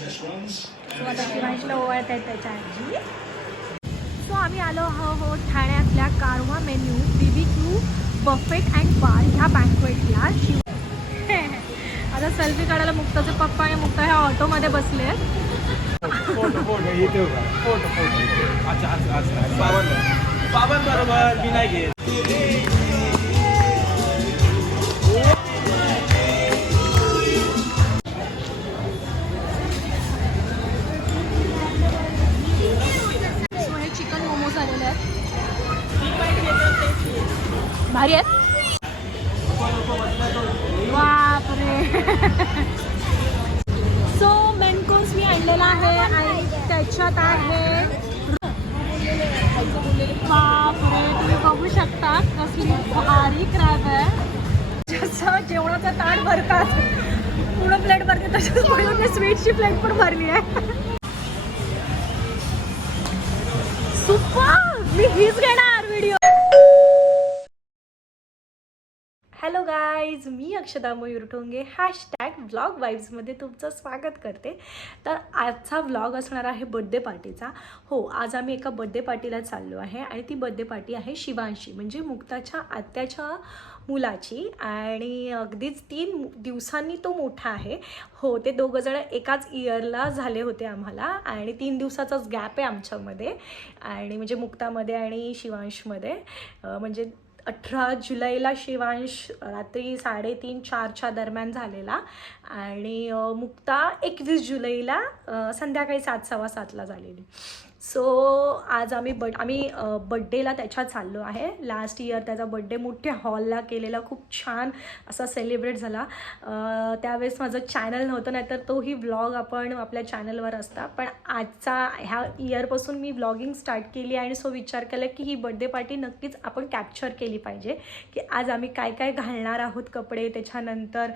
So आता शिवांशला ओवाळत आहेत त्याच्या आजी सो आम्ही आलो आहोत ठाण्यातल्या Karwa menu BBQ buffet and bar ह्या बँकवेटला शिव आता सेल्फी काढायला मुक्ताचे पप्पा आणि मुक्ता ह्या ऑटोमध्ये बसले आहेत. बाबा बरोबर मी नाही घेत. भारी आहेत बापरे. सो मेन कोर्स मी आणलेला आहे आणि त्याच्यात आहे बापरे तुम्ही बघू शकता कसली भारी क्रॅब आहे. जसं जेवणाचं ताट भरतात. पूर्ण प्लेट भरते तसंच म्हणून स्वीटची प्लेट पण भरली आहे. सुपर मी हीच घेणार. गाईज मी अक्षदा मयूर ठोंगे हॅशटॅग व्लॉग वाईब्समध्ये तुमचं स्वागत करते. तर आजचा व्लॉग असणार आहे बड्डे पार्टीचा हो आज आम्ही एका बड्डे पार्टीला चाललो आहे आणि ती बड्डे पार्टी आहे शिवांशी म्हणजे मुक्ताच्या आत्याच्या मुलाची. आणि अगदीच तीन दिवसांनी तो मोठा आहे. हो ते दोघंजण एकाच इयरला झाले होते आम्हाला आणि तीन दिवसाचाच गॅप आहे आमच्यामध्ये. आणि म्हणजे मुक्तामध्ये आणि शिवांशमध्ये. म्हणजे अठरा जुलैला शिवांश रात्री साडेतीन चारच्या दरम्यान झालेला. आणि मुक्ता एकवीस जुलैला संध्याकाळी सात सव्वा सातला झालेली. सो आज आम्ही बड आम्ही बड्डेला त्याच्या चाललो आहे. लास्ट इयर त्याचा बड्डे मोठ्या हॉलला केलेला खूप छान असा सेलिब्रेट झाला. त्यावेळेस माझं चॅनल नव्हतं नाहीतर तोही व्लॉग आपण आपल्या चॅनलवर असता. पण आजचा ह्या इयरपासून मी व्लॉगिंग स्टार्ट केली आणि सो विचार केला की ही बड्डे पार्टी नक्कीच आपण कॅप्चर केली पाहिजे. की आज आम्ही काय काय घालणार आहोत कपडे त्याच्यानंतर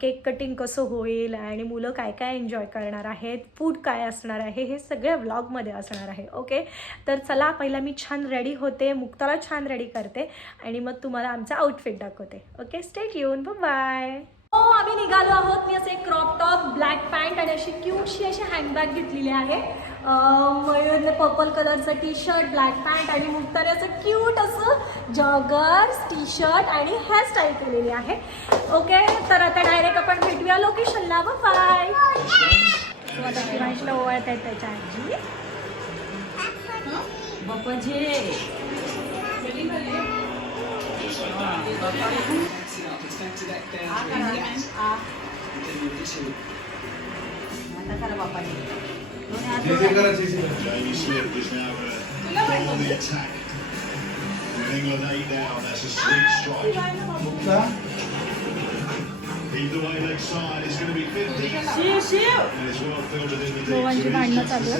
केक कटिंग कसं होईल आणि मुलं काय काय एन्जॉय करणार आहेत फूड काय असणार आहे हे सगळ्या व्लॉगमध्ये असणार आहे. ओके तर चला पहिला मी छान रेडी होते. मुक्ताला छान रेडी करते. आणि मग तुम्हाला आमचा आउटफिट दाखवते. ओके स्टेट येऊन बाय हो आम्ही निघालो आहोत. मी असे क्रॉप टॉप ब्लॅक पॅन्ट आणि अशी क्यूटशी अशी हँडबॅग घेतलेली आहे. पर्पल कलरचं टी शर्ट ब्लॅक पॅन्ट आणि मुक्ताने असं क्यूट असं जॉगर्स टी शर्ट आणि हेअरस्टाईल केलेली आहे. ओके तर आता डायरेक्ट आपण भेटूया लोकेशनला बाय आता शिवांशला ओवाळत आहेत त्याच्या आजी. Attack. With England eight down, that's a sweet strike. Lead the way leg side, it's going to be 50. And it's well filtered in the deep. दोघांची भांडणं चालू.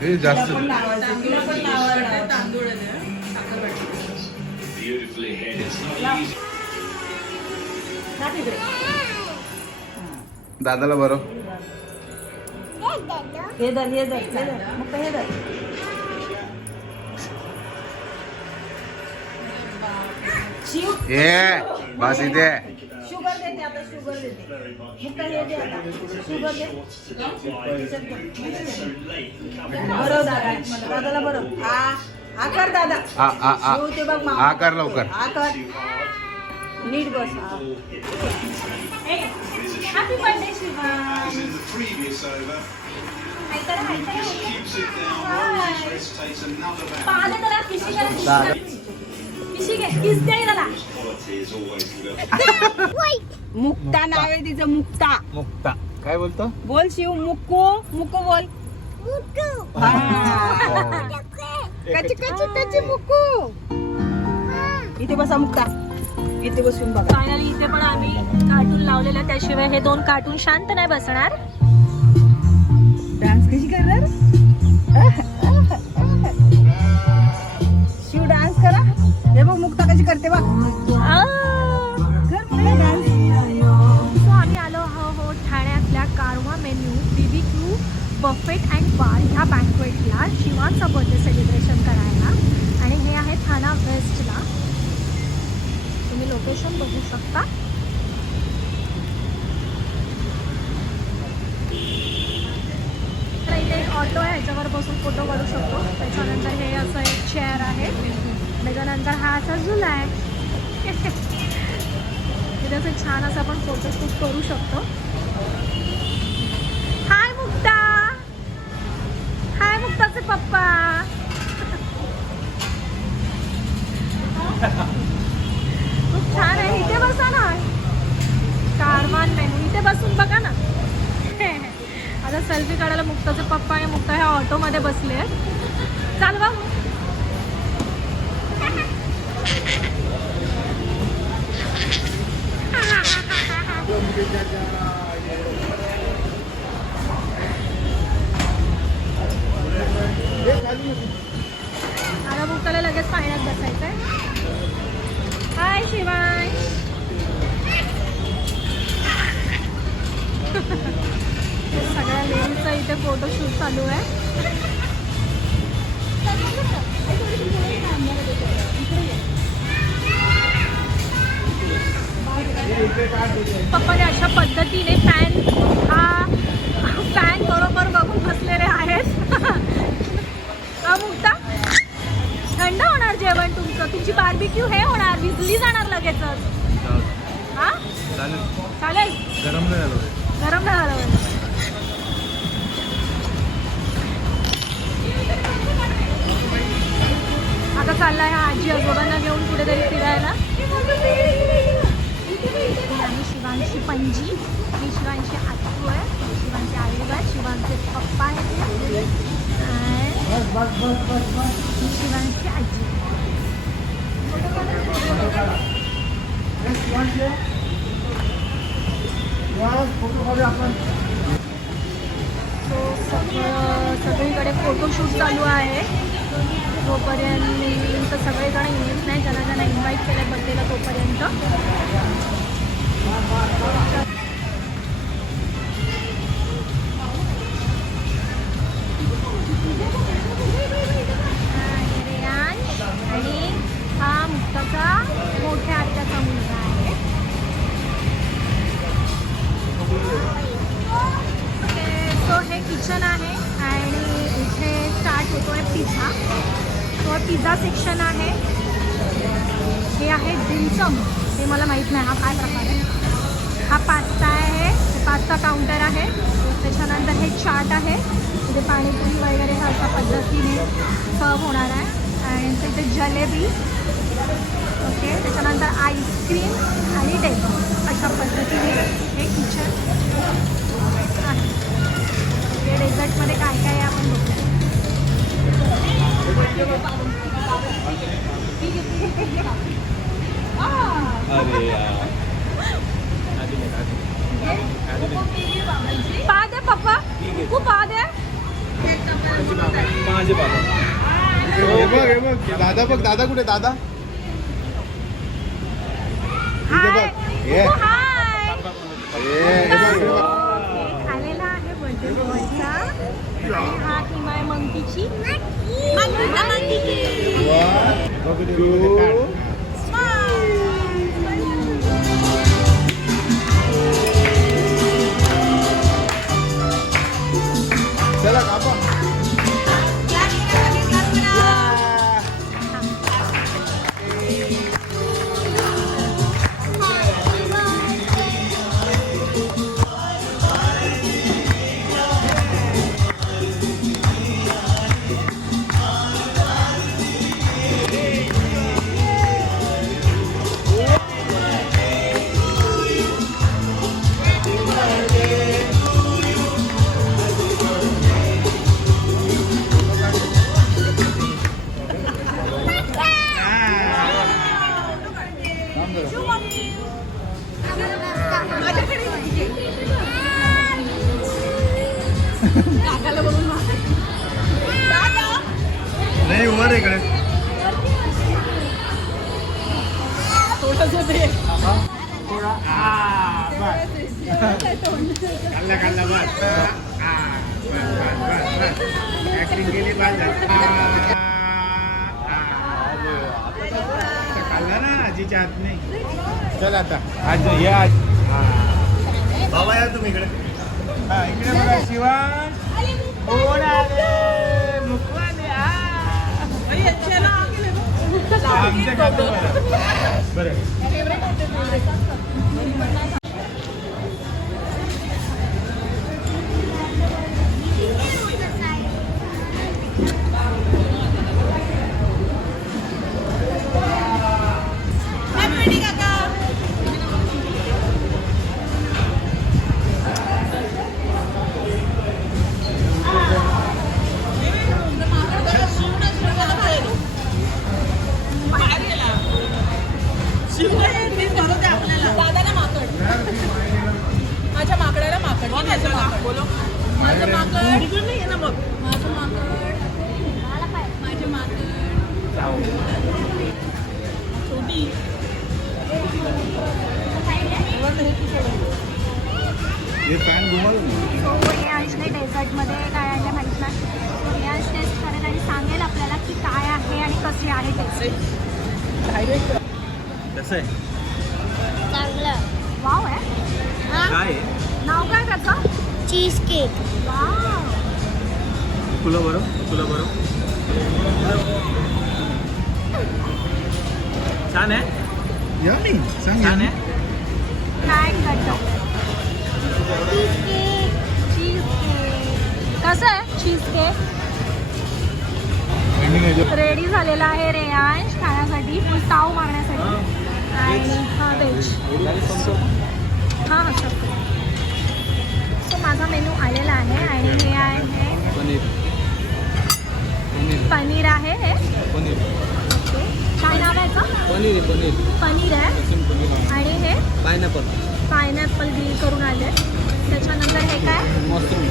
हे जास्त Beautifully hit. It's not easy. दादाला बरं. हे धर हे धर हे धर. मग हे धर. शिव. ये बस इथे. शुगर देते आता शुगर देते. मुक्ता हे दे आता. शुगर दे. बरं दादा दादाला बरं. हा. हा कर दादा. आ आ आ. शिव ते बघ मामा. आ कर लवकर. हा कर नीट बस. Happy birthday Shiva. As in the previous over, ऐका ना, ऐका ना. keeps it down. Rolls his wrist, takes another back. पाहले त्याला किशी घे किशी घे. किशी घे. किस दे त्याला Quality is always good. Mukta नाव आहे तिचं मुक्ता. मुक्ता. काय बोलतो? बोल शिव मुक्कू. मुक्कू बोल. कची कची कची मुक्कू इथे बसा मुक्ता. इथे बसून बघा. फायनली इथे पण आम्ही कार्टून लावलेलं. त्याशिवाय हे दोन कार्टून शांत नाही बसणार. डान्स कशी करणार? शिव डान्स करा. हे बघ मुक्ता कशी करते बघ. आ, बफेट अँड बार ह्या बँकवेटला शिवाचा बर्थडे सेलिब्रेशन करायला. आणि हे आहे थाना वेस्टला तुम्ही लोकेशन बघू शकता. तर इथे एक ऑटो आहे ह्याच्यावर बसून फोटो काढू शकतो. त्याच्यानंतर हे असं एक चेअर आहे. त्याच्यानंतर हा असा झुला आहे. तिथे असं छान असं आपण फोटोशूट करू शकतो. पप्पा. खूप छान आहे. इथे बसा ना. कारवान मेनू इथे बसून बघा ना. आता सेल्फी काढायला मुक्ताचे पप्पा आणि मुक्ता ह्या ऑटोमध्ये बसले आहेत. चालवा आता कुठेतरी फिरायला आणि शिवांशी पंजी ही शिवांशी आत्तू आहे. शिवांची आईब आहे शिवांचे पप्पा आहेत शिवांची आजी. सो सगळं सगळीकडे फोटोशूट चालू आहे. तोपर्यंत सगळेजण येत नाही ज्यांना ज्यांना इन्व्हाइट केलं बड्डेला तोपर्यंत. आणि आणि हा मुक्ताचा मोठ्या आत्याचा मुलगा आहे. सो हे किचन आहे आणि इथे स्टार्ट होतो आहे पिझ्झा तो पिझ्झा सेक्शन आहे. हे आहे डिमसम हे मला माहीत नाही. हा काय प्रकार आहे? हा पास्ता आहे. हे पास्ता काउंटर आहे. त्याच्यानंतर हे चाट आहे. तिथे पाणीपुरी वगैरे हा अशा पद्धतीने सर्व होणार आहे. आणि तिथे जलेबी. ओके त्याच्यानंतर आईस्क्रीम आणि डेझर्ट अशा पद्धतीने हे किचन आहे. डेझर्टमध्ये काय काय आहे आपण बघूया. अरे. बाद आहे पप्पा? खूप बाद आहे माझे बाबा हे बघ हे बघ. दादा बघ दादा कुठे दादा? हे बघ हे बघ केक आलेला आहे बर्थडे बॉयचा आणि हा टीम आहे मंकीची One, two, चला कापा आमच्या बरं. हे फॅन घुमावून सो हे अंशने डेझर्टमध्ये काय आणलं माहीत नाही. सो अंश टेस्ट करेल आणि सांगेल आपल्याला की काय आहे आणि कशी आहे टेस्ट कसं आहे? चांगलं. वाव आहे काय? नाव काय त्याचं? चीज केक वाव तुला बरं तुला बरं छान आहे? छान. आहे? काय करतो. कसं आहे? Cheese cake. रेडी झालेला आहे रेयांश खाण्यासाठी. फुल ताव मारण्यासाठी. आणि हा हां हां सो माझा मेनू आलेला आहे आणि हे आहे पनीर. पनीर. आहे हे. पनीर. काय नाव आहे का पनीर पनीर. पनीर आहे. आणि हे? पायनॅपल. पायनॅपल ग्रिल करून आले. त्याच्यानंतर हे काय? Mushroom.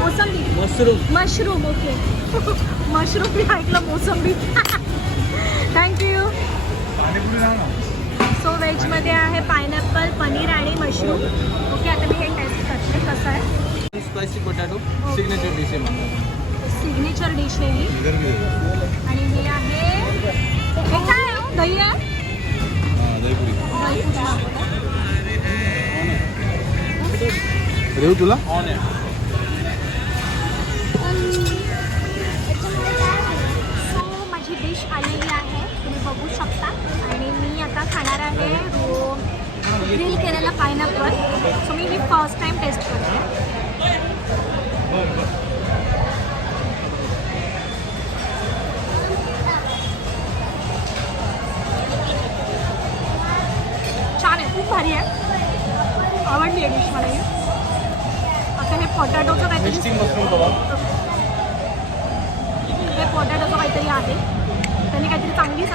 Mosambi. Mushroom. Mushroom okay mushroom मी ऐकलं मोसंबी. थँक्यू सो व्हेजमध्ये आहे पायनॅपल पनीर आणि मशरूम. ओके आता मी हे टेस्ट करते कसं आहे. स्पायसी पोटॅटो सिग्नेचर डिश आहे सिग्नेचर डिश आहे ही. आणि हे आहे हे काय आहे हो? दही आहे हा, दहीपुरी. रेव तुला? ऑन आहे माझी डिश आलेली आहे. तुम्ही बघू शकता. आणि मी आता खाणार आहे रो ग्रिल केलेलं पायनॅपल सो मी ही फर्स्ट टाईम टेस्ट करते.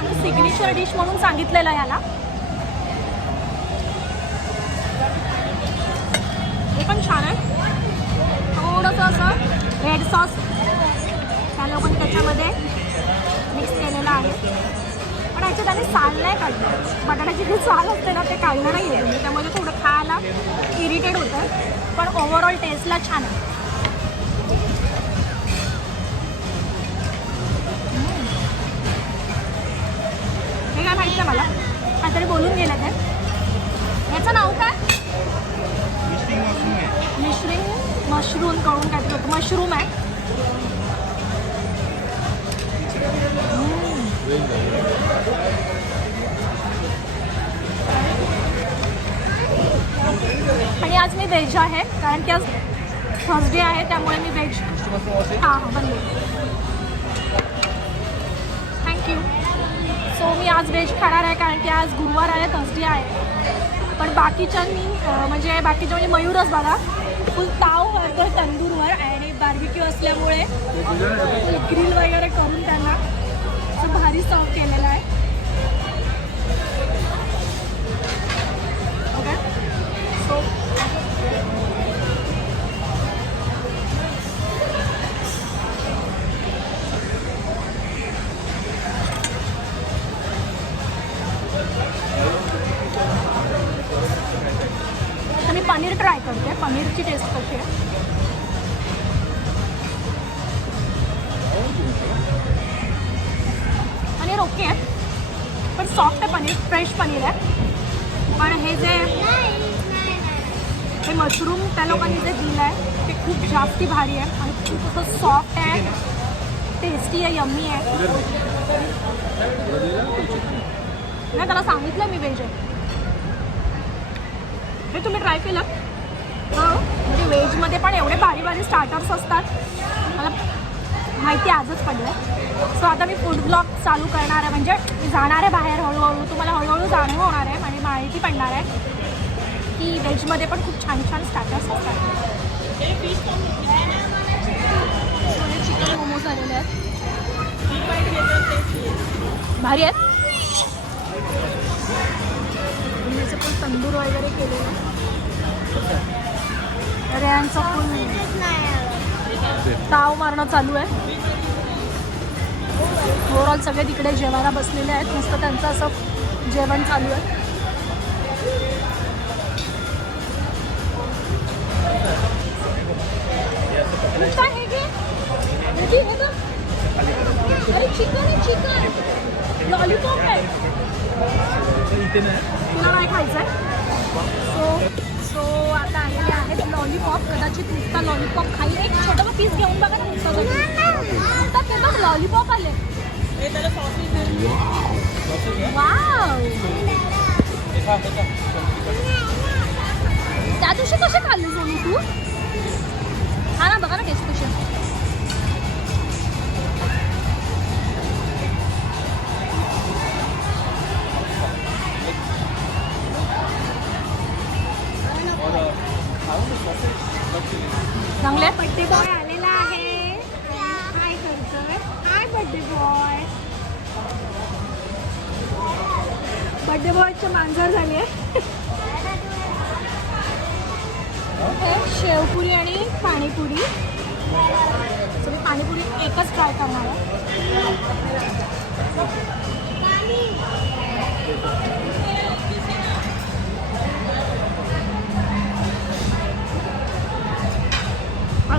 काहीतरी सिग्नेचर डिश म्हणून सांगितलेलं आहे याला. हे पण छान आहे. थोडंसं असं रेड सॉस त्या लोकांनी त्याच्यामध्ये मिक्स केलेलं आहे. पण याच्यात त्याने साल नाही काढलं. बटाट्याची जी साल असते ना ते काढलं नाही आहे त्यामध्ये थोडं खायला इरिटेड होतं पण ओव्हरऑल टेस्टला छान मला. काहीतरी बोलून गेलं ते. याचं नाव काय? मिश्रिंग मशरूम करून काहीतरी होतं. मशरूम आहे. आणि आज मी व्हेज आहे कारण की आज थर्सडे आहे त्यामुळे मी व्हेज हां हां बनले. सो मी आज व्हेज खाणार आहे कारण की आज गुरुवार आहे थर्सडे आहे. पण बाकीच्यांनी म्हणजे बाकीच्या म्हणजे मयूरच बघा फुल ताव वाढतो तंदूरवर आणि बार्बिक्यू असल्यामुळे ग्रिल वगैरे करून त्यांना. असं भारी सर्व केलेलं आहे. टेस्टी आहे यम्मी आहे. नाही त्याला सांगितलं मी व्हेज आहे हे तुम्ही ट्राय केलं? हो म्हणजे व्हेजमध्ये पण एवढे भारी भारी स्टार्टर्स असतात. मला माहिती आजच पडलं सो आता मी फूड ब्लॉग चालू करणार आहे. म्हणजे जाणार आहे बाहेर हळूहळू. तुम्हाला हळूहळू जाणीव होणार आहे. आणि माहिती पडणार आहे की व्हेजमध्ये पण खूप छान छान स्टार्टर्स असतात. चिकन मोमोज आलेले आहेत. भारी आहेत? याचं पण तंदूर वगैरे केलेलं आहे. रेयांचा फुल ताव मारणं चालू आहे. ओव्हरऑल सगळे तिकडे जेवायला बसलेले आहेत. नुसतं त्यांचं असं जेवण चालू आहे. बघ. अरे चिकन आहे चिकन. लॉलीपॉप आहे. तुला काय खायचं आहे सो सो आता आलेले आहेत लॉलीपॉप कदाचित नुसता लॉलीपॉप खाईल. एक छोटं पीस घेऊन बघा ना नुसतं आता ते बघ लॉलीपॉप आले त्या दिवशी कसे खाल्ले सोनू तू? हा ना बघा ना टेस्ट कशी Ano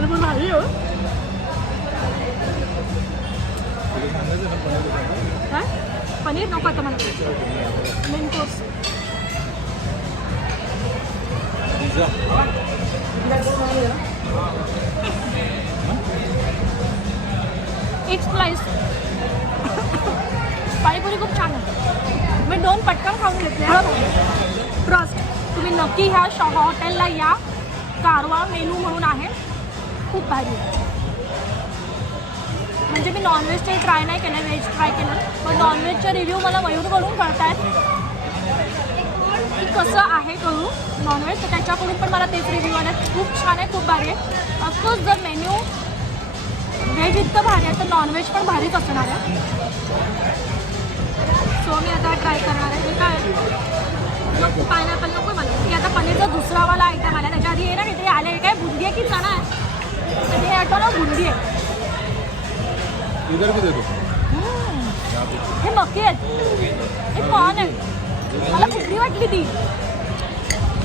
mo na yun? खूप भारी आहे म्हणजे मी नॉनव्हेजचे ट्राय नाही केलं व्हेज ट्राय केलं पण नॉनव्हेजचे रिव्ह्यू मला मयूरकडून कळत आहेत की कसं आहे करू नॉनव्हेज तर त्याच्याकडून पण मला तेच रिव्ह्यू आले खूप छान आहे खूप भारी आहे. ऑफकोर्स जर मेन्यू व्हेज इतकं भारी आहे तर नॉनव्हेज पण भारीच असणार आहे. सो मी आता ट्राय करणार आहे. हे काय? नको पायनॅपल नको मला. की आता पनीरचा दुसरावाला आयटम आला त्याच्या आधी हे ना काहीतरी आले काय बुंदी आहे की चणा आहे? तर हे आठवण ना बुंदी आहे. इधर भी दे दो। हे मक्की आहेत. हे कॉर्न आहे मला भीती वाटली ती.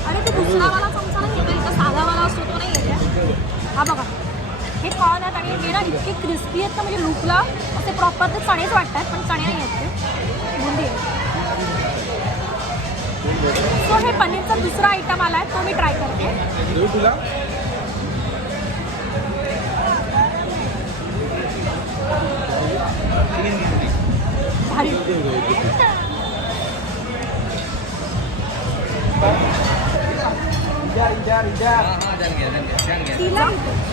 आणि तो दुसरावाला चमचा नाही येतो इथं साधावाला असतो तो नाही येते हा बघा. हे कॉर्न आहेत आणि हे ना इतके क्रिस्पी आहेत ना म्हणजे लुकला असे प्रॉपर ते चणेच वाटतात पण चणे नाही आहेत ते. बुंदी सो हे पनीरचा दुसरा आयटम आला आहे तो मी ट्राय करते. देऊ तुला भारी तिला बापरे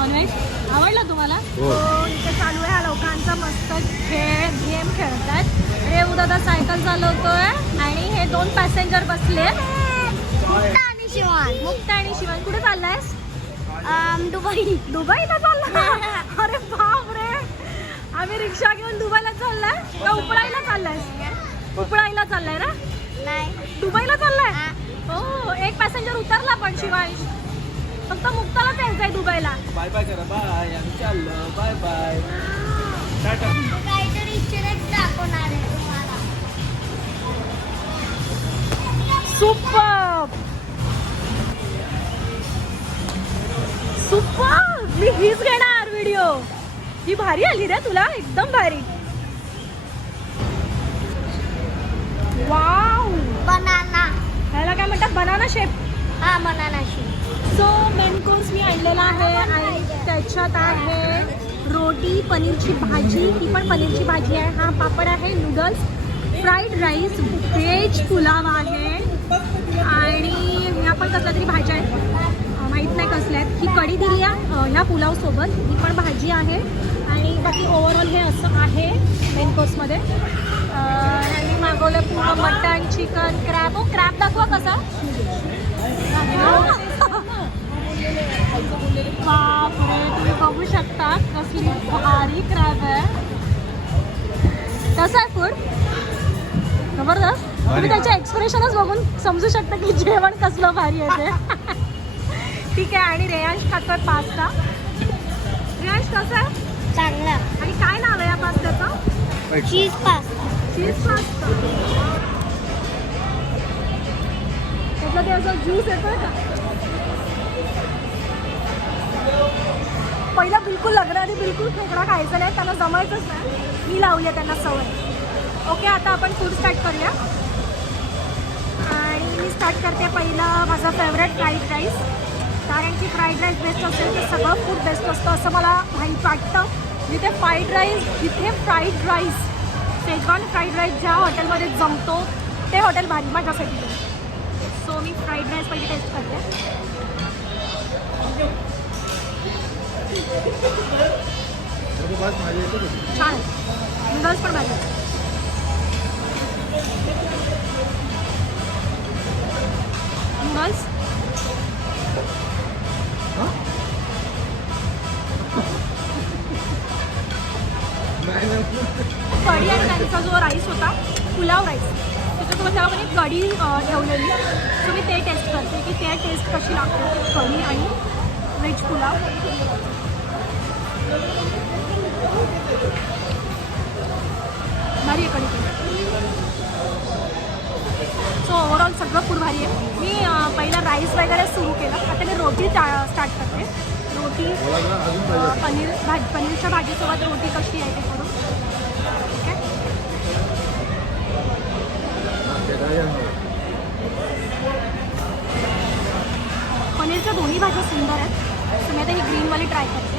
नॉनव्हेज आवडलं तुम्हाला? हो. हो इथे चालू आहे हा लोकांचा मस्त खेळ गेम खेळतात. हे उद्या सायकल चालवतोय आणि हे दोन पॅसेंजर बसले. मुक्ता आणि शिवान. मुक्ता आणि शिवान. कुठे चाललायस? दुबई. दुबईला चालला? अरे बाप रे आम्ही रिक्षा घेऊन दुबईला चाललाय. का उपळाईला चाललाय उपळाईला चाललाय ना? नाही. दुबईला चाललाय? हो. एक पॅसेंजर उतरला पण शिवांश. फक्त मुक्तालाच यायचंय दुबईला. बाय बाय करा बाय. आम्ही चाललो. Bye bye. टाटा. काहीतरी इच्छित दाखवणार आहे तुम्हाला. सुपर सुपर मी हीच घेणार व्हिडिओ ही भारी आली रे तुला? एकदम भारी. वाव बनाना ह्याला काय म्हणतात? बनाना शेप हा बनानाशी सो मेनकोर्स मी आणलेला आहे आणि त्याच्यात आहे रोटी पनीरची भाजी. ही पण पनीरची भाजी आहे. हा पापड आहे noodles fried rice veg pulao आहे. आणि ह्या पण कसल्या तरी भाज्या आहेत. माहीत नाही कसल्या आहेत. ही कढी दिली आहे ह्या पुलावसोबत. ही पण भाजी आहे. आणि बाकी ओव्हरऑल हे असं आहे मेन कोर्समध्ये आणि मागवलं पूर्ण मटण चिकन क्रॅब हो क्रॅब दाखवा कसा? बापरे तुम्ही बघू शकता कसली भारी क्रॅब आहे. कसं आहे फूड जबरदस्त. तुम्ही त्याचे एक्सप्रेशनच बघून समजू शकता की जेवण कसलं भारी आहे ते. ठीक आहे आणि रेयांश खातोय पास्ता रेयांश कसं आहे? चांगला. आणि काय नाव आहे या पास्त्याचं चीज पास्ता चीज पास्ता त्यातलं ते असं ज्यूस येतोय का? पहिला बिलकुल लग्न बिलकुल खेकडा खायचा नाही त्यांना जमायचंच नाही. मी लावली आहे त्यांना सवय. ओके आता आपण फूड स्टार्ट करूया. आणि मी स्टार्ट करते पहिलं माझं फेवरेट फ्राईड राईस कारण की फ्राईड राईस बेस्ट असेल तर सगळं फूड बेस्ट असतं असं मला माहीत वाटतं. जिथे फ्राईड राईस जिथे fried rice schezwan fried rice ज्या हॉटेलमध्ये जमतो ते हॉटेल भारी माझ्यासाठी. सो मी फ्राईड राईस पहिले टेस्ट करते. छान. नूडल्स पण भारी. नूडल्स कढी आणि त्यांचा जो राईस होता पुलाव राईस त्याच्यासोबत त्यामध्ये कढी ठेवलेली. सो मी ते टेस्ट करते की ते टेस्ट कशी लागते कढी आणि व्हेज पुलाव. भारी आहे कढी. सो ओव्हरऑल सगळं फूड भारी आहे. मी पहिला राईस वगैरे सुरू केला. आता मी रोटी स्टार्ट करते. रोटी पनीर भाज पनीरच्या भाजीसोबत रोटी कशी आहे ते करून. ठीक आहे पनीरच्या दोन्ही भाज्या सुंदर आहेत. तुम्ही मी आता ही ग्रीनवाली ट्राय करते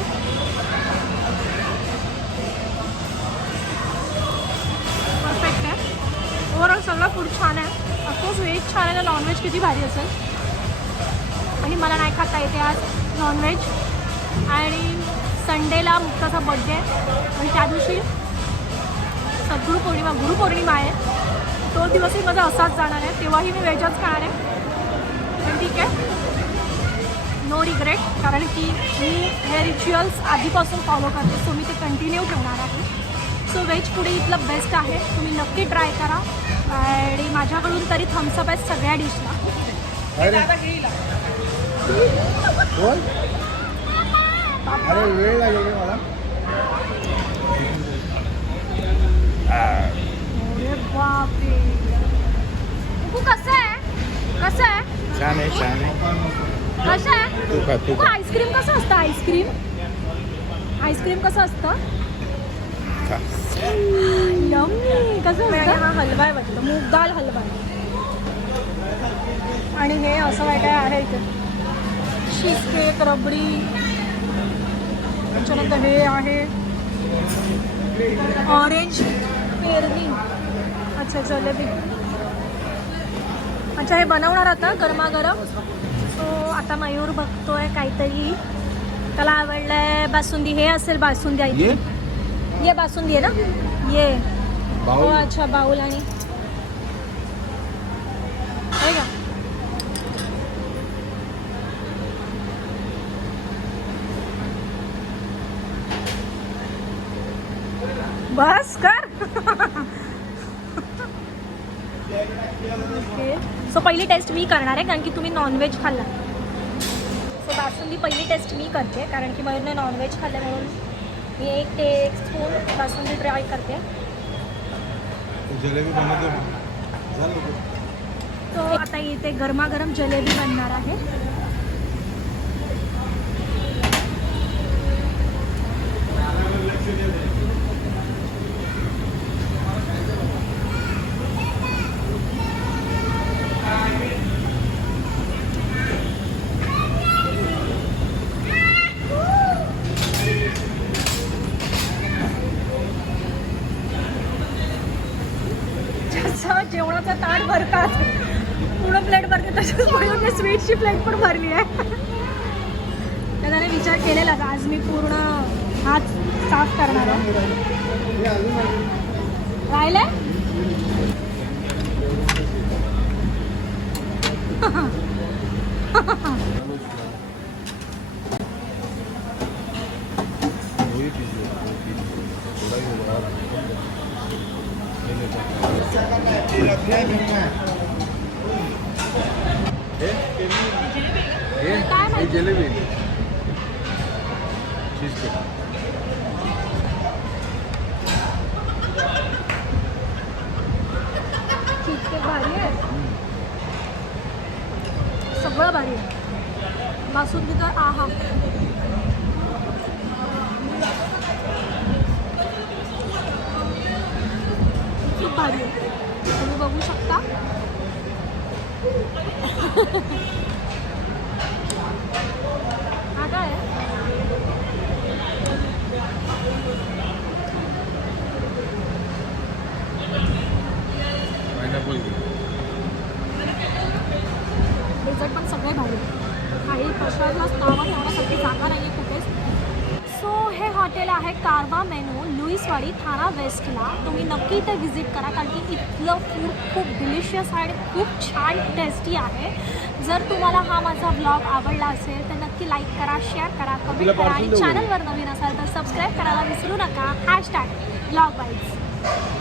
फूड छान आहे. ऑफकोर्स व्हेज छान आहे तर नॉनव्हेज किती भारी असेल. आणि मला नाही खाता येते आज नॉनव्हेज आणि संडेला मुक्ताचा बड्डे आणि त्या दिवशी सद्गुरु पौर्णिमा गुरुपौर्णिमा आहे. तो दिवसही माझा असाच जाणार आहे. तेव्हाही मी व्हेजच खाणार आहे. पण ठीक आहे. नो रिग्रेट कारण की मी हे रिच्युअल्स आधीपासून फॉलो करते. सो मी ते कंटिन्यू ठेवणार आहे. सो व्हेज पुढे इथलं बेस्ट आहे. तुम्ही नक्की ट्राय करा. आणि माझ्याकडून तरी थम्सअप आहे सगळ्या डिशला बोल. अरे वेळ लागेल मला. अरे बापरे. तू कसं आहे? कसं आहे? छान आहे छान आहे. कसं आहे? आईस्क्रीम कसं असतं आईस्क्रीम आईस्क्रीम कसं असतं? खा यम्मी कसं हा हलवा आहे वाटतं मूग दाल हलवा आहे. आणि हे असं काय काय आहे इथे? Cheese cake rabdi. त्याच्यानंतर हे आहे ऑरेंज पेरणी. अच्छा जलेबी अच्छा हे बनवणार आता गरमागरम. सो आता मयूर बघतोय काहीतरी. त्याला आवडलंय बासुंदी. हे असेल बासुंदी आई ये बासुंदी है ना? ये. हो अच्छा बाउल आणि का? बस कर. ओके. सो पहिली टेस्ट मी करणार आहे कारण की तुम्ही नॉनव्हेज खाल्ला. सो बासुंदी पहिली टेस्ट मी करते कारण की मयूरने नॉनव्हेज खाल्लं म्हणून मी एक ते एक स्पून बासुंदी ट्राय करते. जलेबी बनवतो. तो आता इथे गरमागरम जलेबी बनणार आहे जसं जेवणाचा ताट भरतात पूर्ण प्लेट भरते तसंच म्हणून मी स्वीटची प्लेट पण भरली आहे. त्याने विचार केलेला का? आज मी पूर्ण हात साफ करणार आहे. राहिलंय? काय डेझर्ट पण सगळे भारी. काही प्रसादलाच नावं ठेवण्यासाठी जागा नाही आहे कुठेच. सो हे हॉटेल आहे कारवा मेनू लुईसवाडी ठाणा वेस्टला तुम्ही नक्की इथे व्हिजिट करा कारण की इथलं फूड खूप डिलिशियस आणि खूप छान टेस्टी आहे. जर तुम्हाला हा माझा ब्लॉग आवडला असेल तर नक्की लाईक करा शेअर करा कमेंट करा आणि चॅनलवर नवीन असाल तर सबस्क्राईब करायला विसरू नका. Hashtag blog wise